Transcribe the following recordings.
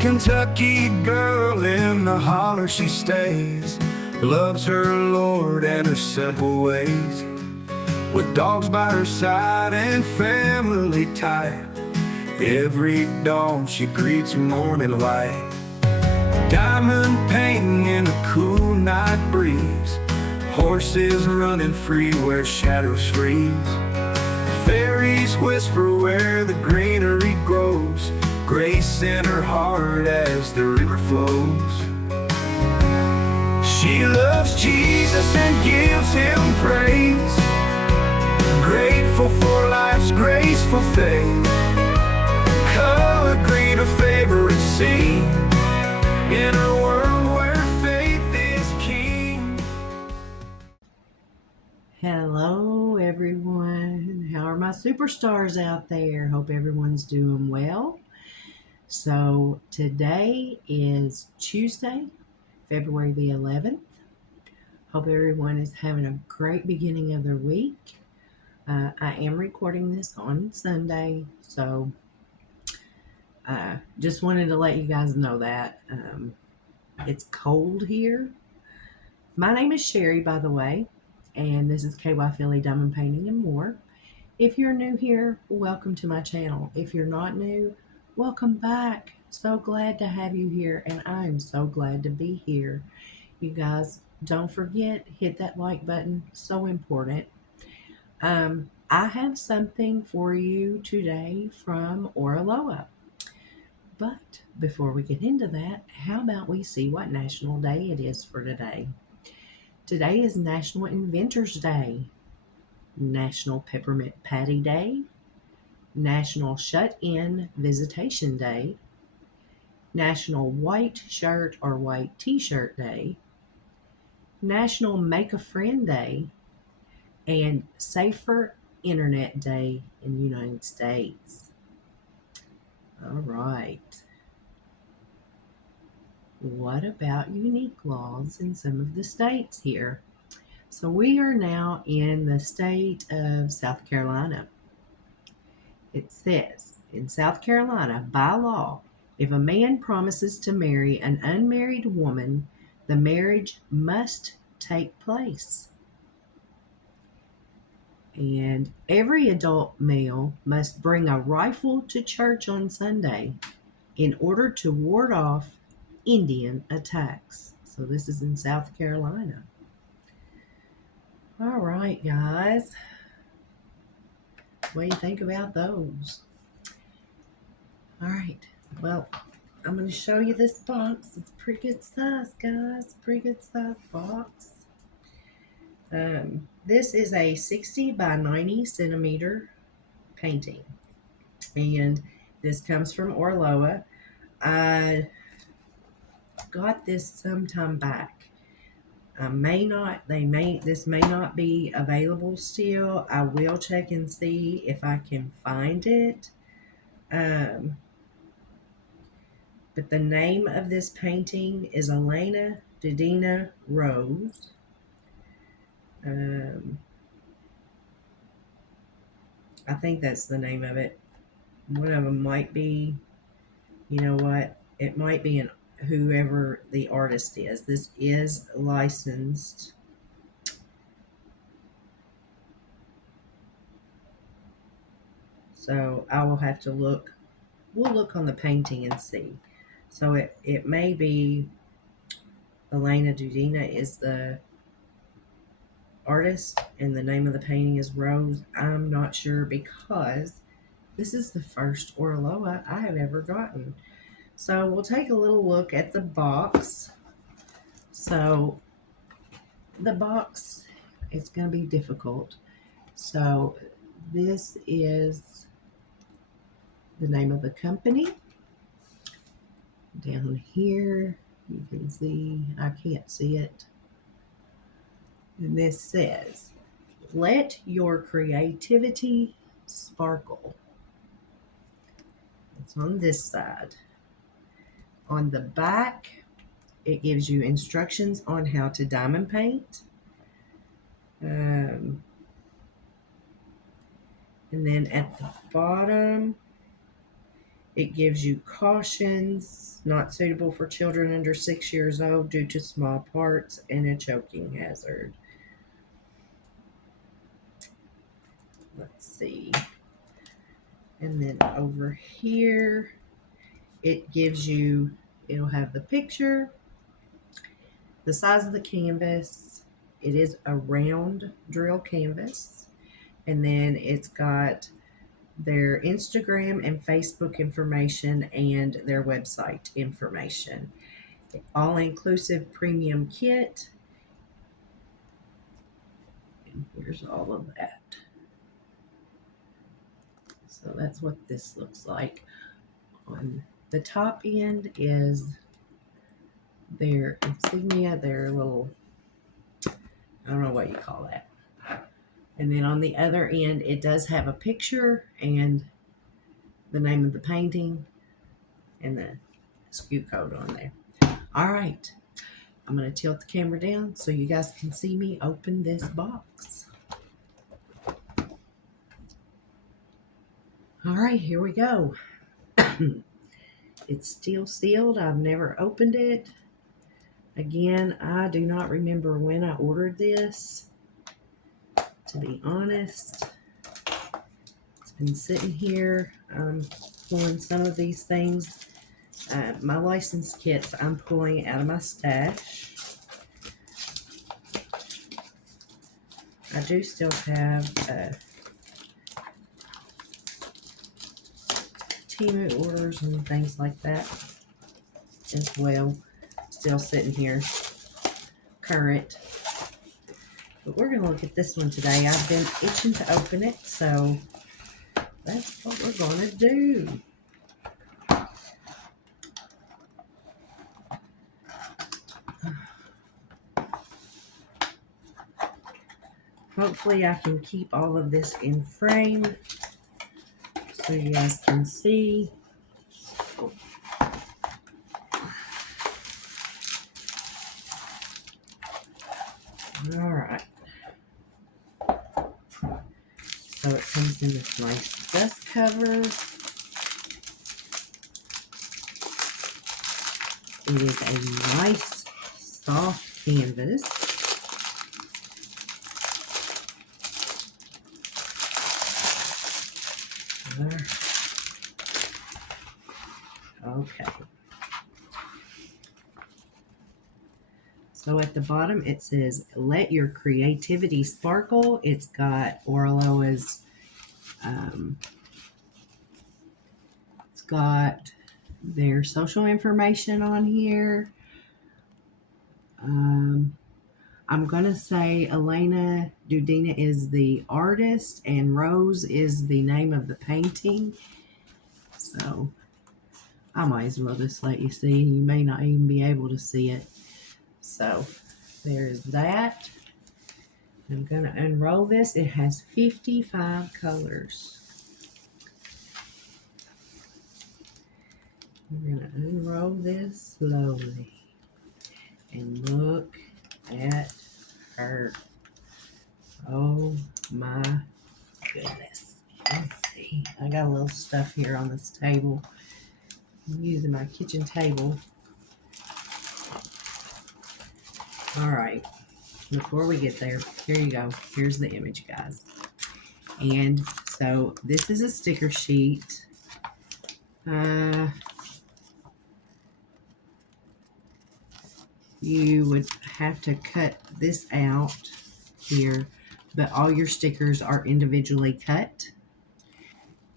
Kentucky girl in the holler she stays, loves her Lord and her simple ways. With dogs by her side and family tight, every dawn she greets morning light. Diamond painting in a cool night breeze, horses running free where shadows freeze. Fairies whisper where the greenery grows, grace in her heart as the river flows. She loves Jesus and gives him praise, grateful for life's graceful faith. Color green, her favorite scene, in a world where faith is king. Hello everyone, how are my superstars out there? Hope everyone's doing well. So today is Tuesday, February the 11th. Hope everyone is having a great beginning of their week. I am recording this on Sunday, so just wanted to let you guys know that. It's cold here. My name is Sherry, by the way, and this is KY Philly Diamond Painting and More. If you're new here, welcome to my channel. If you're not new, welcome back. So glad to have you here, and I'm so glad to be here. You guys, don't forget, hit that like button, so important. I have something for you today from Oraloa. But before we get into that, how about we see what national day it is for today? Today is National Inventors Day, National Peppermint Patty Day, National Shut-In Visitation Day, National White Shirt or White T-Shirt Day, National Make a Friend Day, and Safer Internet Day in the United States. All right. What about unique laws in some of the states here? So we are now in the state of South Carolina. It says, in South Carolina, by law, if a man promises to marry an unmarried woman, the marriage must take place. And every adult male must bring a rifle to church on Sunday in order to ward off Indian attacks. So this is in South Carolina. All right, guys. What do you think about those? All right. Well, I'm going to show you this box. It's a pretty good size, guys. Pretty good size box. This is a 60 by 90 centimeter painting. And this comes from Oraloa. I got this sometime back. This may not be available still. I will check and see if I can find it. But the name of this painting is Elena Dudina Rose. I think that's the name of it. One of them might be, you know what? It might be whoever the artist is. This is licensed. So I will have to look. We'll look on the painting and see. So it may be Elena Dudina is the artist and the name of the painting is Rose. I'm not sure because this is the first Oraloa I have ever gotten. So we'll take a little look at the box. So the box is going to be difficult. So this is the name of the company. Down here, you can see, I can't see it. And this says, let your creativity sparkle. It's on this side. On the back, it gives you instructions on how to diamond paint. And then at the bottom, It gives you cautions, not suitable for children under 6 years old due to small parts and a choking hazard. Let's see. And then over here, it gives you, it'll have the picture, the size of the canvas. It is a round drill canvas. And then it's got their Instagram and Facebook information and their website information. All-inclusive premium kit. And here's all of that. So that's what this looks like. On the top end is their insignia, their little, I don't know what you call that. And then on the other end, it does have a picture and the name of the painting and the SKU code on there. All right. I'm going to tilt the camera down so you guys can see me open this box. All right, here we go. It's still sealed. I've never opened it. Again, I do not remember when I ordered this, to be honest. It's been sitting here. I'm pulling some of these things. My license kits I'm pulling out of my stash. I do still have Temu orders and things like that as well. Still sitting here, current. But we're going to look at this one today. I've been itching to open it, so that's what we're going to do. Hopefully I can keep all of this in frame so you guys can see. All right. So it comes in this nice dust cover. It is a nice soft canvas. Okay. So at the bottom it says, "Let your creativity sparkle." It's got Orloa's, it's got their social information on here. I'm going to say Elena Dudina is the artist and Rose is the name of the painting. So I might as well just let you see. You may not even be able to see it. So there's that. I'm going to unroll this. It has 55 colors. I'm going to unroll this slowly and look at her. Oh my goodness. Let's see. I got a little stuff here on this table. I'm using my kitchen table. All right. Before we get there, here you go. Here's the image, guys. And so this is a sticker sheet. You would have to cut this out here, but all your stickers are individually cut.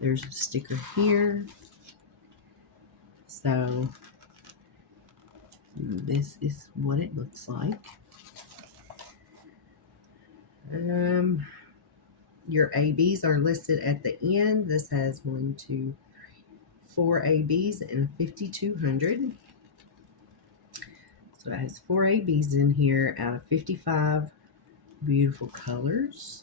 There's a sticker here. So this is what it looks like. Your ABs are listed at the end. This has 1, 2, 4 ABs and a 5200. So it has 4 ABs in here out of 55 beautiful colors.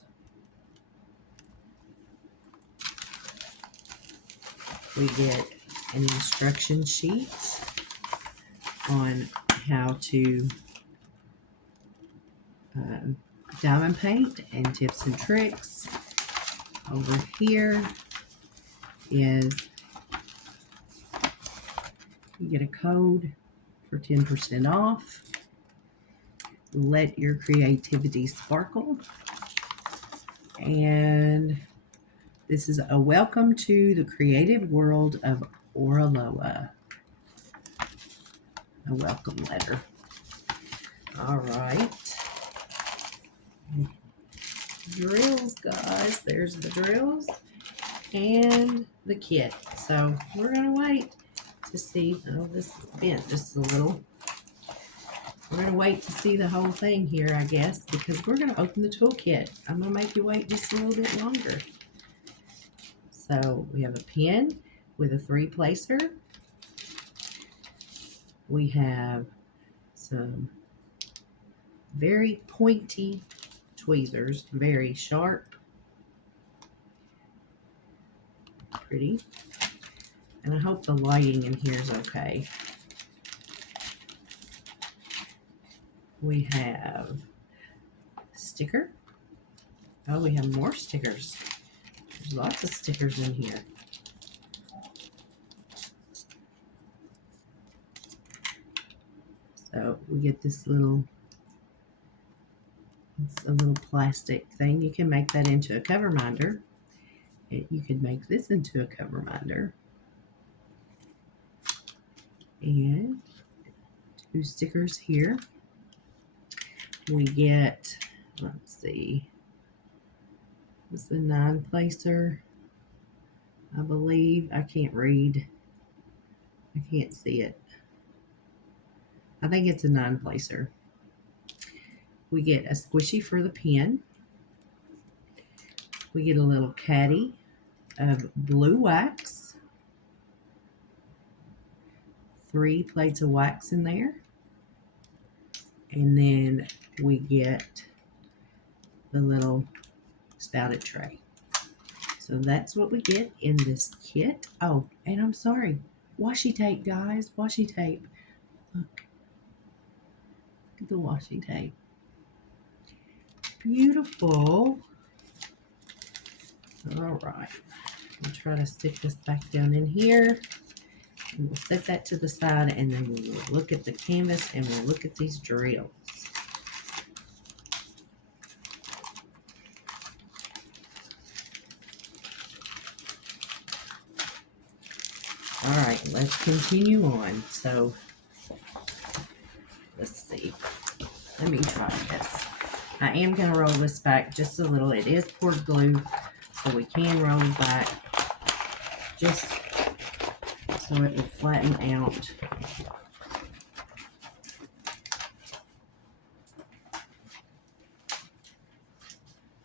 We get an instruction sheet on how to diamond paint and tips and tricks. Over here is You get a code for 10% off. Let your creativity sparkle. And this is a welcome to the creative world of Oraloa. A welcome letter. All right. Drills, guys. There's the drills and the kit. So we're going to wait to see. Oh, this is bent just a little. We're going to wait to see the whole thing here, I guess, because we're going to open the toolkit. I'm going to make you wait just a little bit longer. So we have a pin with a 3-placer. We have some very pointy tweezers, very sharp, pretty. And I hope the lighting in here is okay. We have sticker. Oh, we have more stickers. There's lots of stickers in here. So we get this little, it's a little plastic thing. You can make that into a cover minder. You could make this into a cover minder. And 2 stickers here. We get, let's see, this is a 9-placer, I believe. I can't read. I can't see it. I think it's a 9-placer. We get a squishy for the pen. We get a little caddy of blue wax. 3 plates of wax in there. And then we get the little spouted tray. So that's what we get in this kit. Oh, and I'm sorry. Washi tape, guys. Washi tape. Look. Look at the washi tape. Beautiful. All right. I'll try to stick this back down in here. And we'll set that to the side, and then we will look at the canvas and we'll look at these drills. All right, let's continue on. So, let's see. Let me try this. I am going to roll this back just a little. It is poured glue, so we can roll it back just so it will flatten out.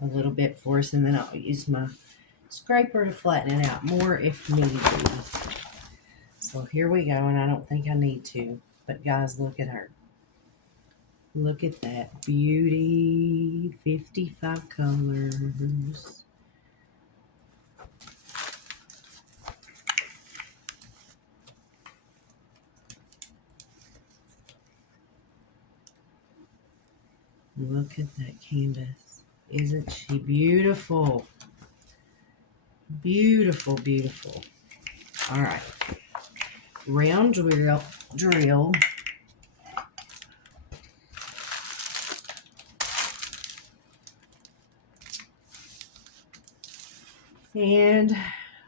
A little bit for us, and then I'll use my scraper to flatten it out more if need be. So here we go, and I don't think I need to, but guys, look at her. Look at that beauty. 55 colors. Look at that canvas. Isn't she beautiful? Beautiful, beautiful. All right. Round drill. And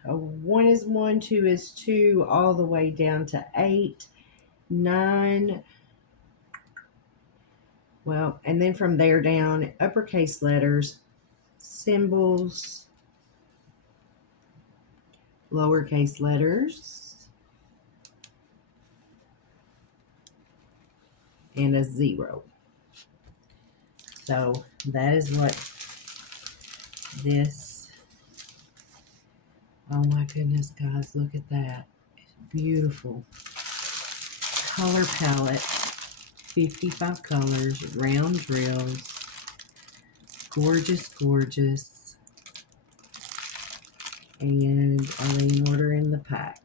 1 is 1, 2 is 2, all the way down to 8, 9. Well, and then from there down, uppercase letters, symbols, lowercase letters, and a 0. So that is what this, oh my goodness, guys, look at that. It's beautiful. Color palette, 55 colors, round drills, gorgeous, gorgeous. And are they in order in the pack?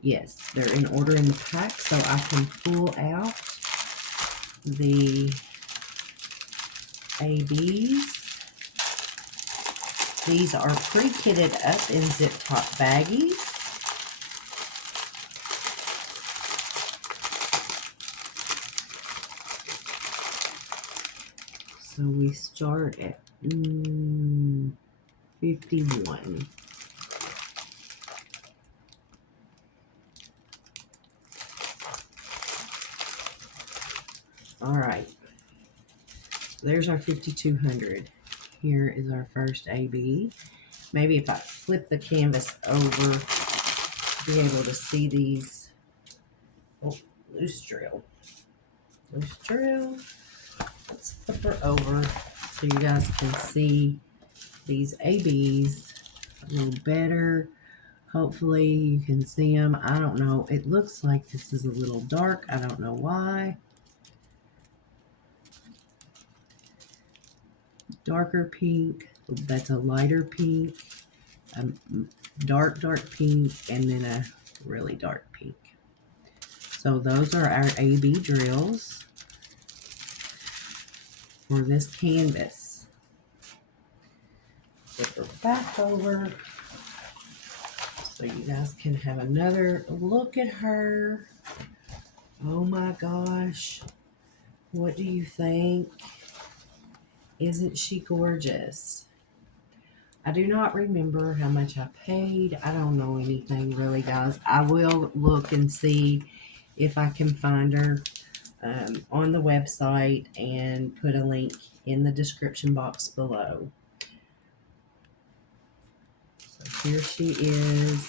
Yes, they're in order in the pack, so I can pull out the ABs. These are pre-kitted up in zip top baggies. So we start at 51. All right. There's our 5200. Here is our first AB. Maybe if I flip the canvas over, be able to see these. Oh, loose drill. Loose drill. Let's flip her over so you guys can see these ABs a little better. Hopefully you can see them. I don't know. It looks like this is a little dark. I don't know why. Darker pink. That's a lighter pink. A dark pink, and then a really dark pink. So those are our AB drills for this canvas. Flip her back over so you guys can have another look at her. Oh my gosh. What do you think? Isn't she gorgeous? I do not remember how much I paid. I don't know anything really, guys. I will look and see if I can find her on the website and put a link in the description box below. So here she is.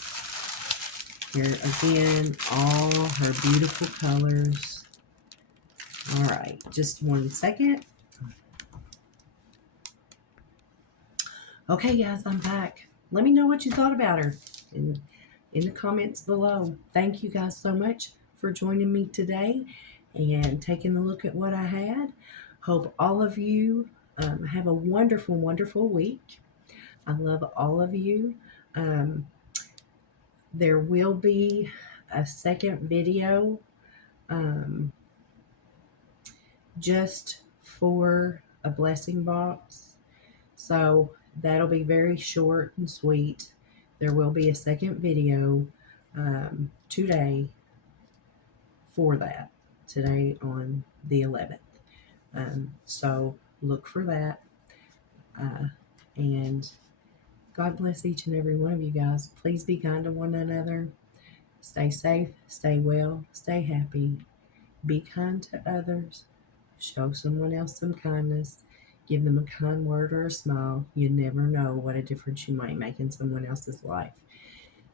Here again, all her beautiful colors. All right, just 1 second. Okay, guys, I'm back. Let me know what you thought about her in the comments below. Thank you guys so much for joining me today and taking a look at what I had. Hope all of you have a wonderful, wonderful week. I love all of you. There will be a second video just for a blessing box. So that'll be very short and sweet. There will be a second video today for that, today on the 11th. So look for that. And God bless each and every one of you guys. Please be kind to one another. Stay safe, stay well, stay happy. Be kind to others. Show someone else some kindness. Give them a kind word or a smile. You never know what a difference you might make in someone else's life.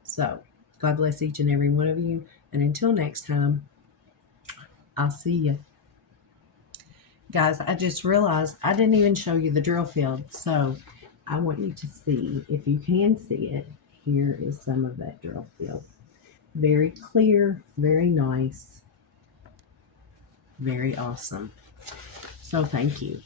So, God bless each and every one of you. And until next time, I'll see you. Guys, I just realized I didn't even show you the drill field. So, I want you to see, if you can see it, here is some of that drill field. Very clear, very nice, very awesome. So, thank you.